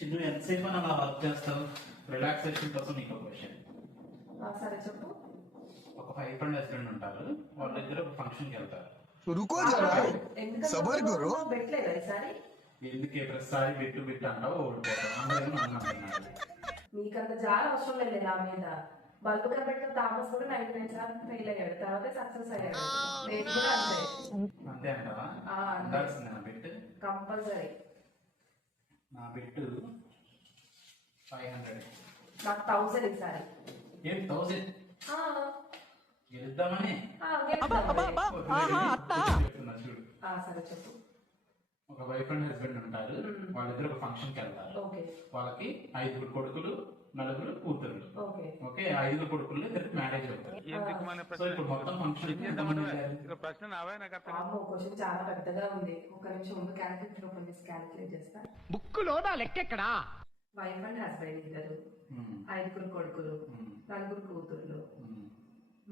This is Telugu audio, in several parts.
చిన్ను ఎంతసేపు అని అలా వర్క్ చేస్తావు? రిలాక్సేషన్ కోసం నీకు ఒక క్వశ్చన్. సరే చెప్పు. ఒక వైఫ్ అండ్ హస్బెండ్ ఉంటారు, వాళ్ళిద్దరు ఒక ఫంక్షన్కి వెళ్తారు. रुको जरा सबर करो పెట్టలేదా ఈసారి? ఎందుకే ప్రతిసారి బిట్టు అంటావు, ఓడిపోతావు. అందరూ నన్ను అంటున్నారు. నీకంత చాలా అవసరం లేదు నా మీద. బల్బు కనిపెట్టిన థామస్ కూడా 99 సార్లు ఫెయిల్ అయ్యాడు, తర్వాత సక్సెస్ అయ్యాడు. నేను కూడా అంతే. అంతే అంటావా? ఆ, అంతే. ఉండాల్సిందే నా బిట్టు. కంపల్సరీ. నా బిట్టు 500. నాకు 1000 ఈసారి. ఏం 1000? ఆ, గెలుద్దామని చెప్తున్నా చూడు. సరే చెప్పు. ఒక వైఫ్ అండ్ హస్బెండ్ ఉంటారు, వాళ్ళిద్దరు ఒక ఫంక్షన్ కి వెళ్తారు. ఓకే వాళ్ళకి 5 కొడుకులు, 4 కూతుర్లు. ఓకే ఓకే, 5 కొడుకులు ఇద్దరికి మ్యారేజ్ అవుతారు. సో ఇప్పుడు మొత్తం ఫంక్షన్ అమ్మో, క్వశ్చన్ చాలా పెద్దగా ఉంది. ఒక నిమిషం ముందు క్యాలిక్యులేటర్ ఓపెన్ చేసి క్యాలిక్యులేట్ చేస్తా. బుక్కులో నా లెక్కెక్కడా? వైఫ్ అండ్ హస్బెండ్ ఇద్దరు, 5 కొడుకులు, 4 కూతుర్లు.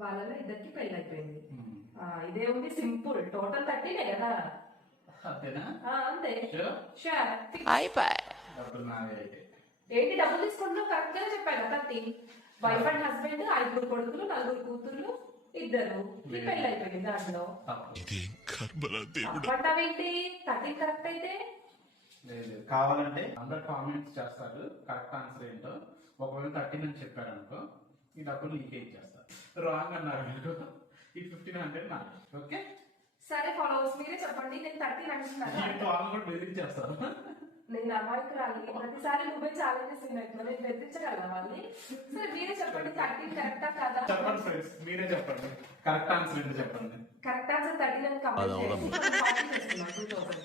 వాళ్ళలో ఇద్దరికి పెళ్లి అయిపోయింది. ఇదే ఉంది, సింపుల్. టోటల్ 30 కదా? అంతేనా? అంతే. Sure? షూర్. డబ్బులు నావే అయితే. ఏంటి డబ్బులు తీసుకుంటున్నావు? కరెక్ట్ గా చెప్పాను. 30. వైఫ్ అండ్ హస్బెండ్, 5 కొడుకులు, 4 కూతుర్లు, ఇద్దరు పెళ్లి అయిపోయింది. దాంట్లో అంటావేంటి? 30 కరెక్ట్ అయితే లేదు, కావాలంటే అందరు కామెంట్స్ చేస్తారు కరెక్ట్ ఆన్సర్ ఏంటో. ఒకవేళ 13 అని చెప్పారు అనుకో, ఈ డబ్బులు నీకే ఇచ్చేస్తారు. రాంగ్ అన్నారు అనుకో, ఈ 1500 నాకు. ఓకే సరే, ఫాలోవర్స్ మీరే చెప్పండి. నేను 30 అంటున్నాను. వాళ్ళు కూడా బెదిరించేస్తారు. నేను అమాయకురాలి, ప్రతిసారి నువ్వే ఛాలెంజెస్ ఉన్నట్లు నేను బెదిరించగలనా వాళ్ళని? సరే మీరే చెప్పండి, 30 కరెక్టా కాదా? చెప్పండి ఫ్రెండ్స్, మీరే చెప్పండి కరెక్ట్ ఆన్సర్ ఏంటో చెప్పండి. కరెక్ట్ ఆన్సర్ 30 అని కంప్లీట్ చేసి 2000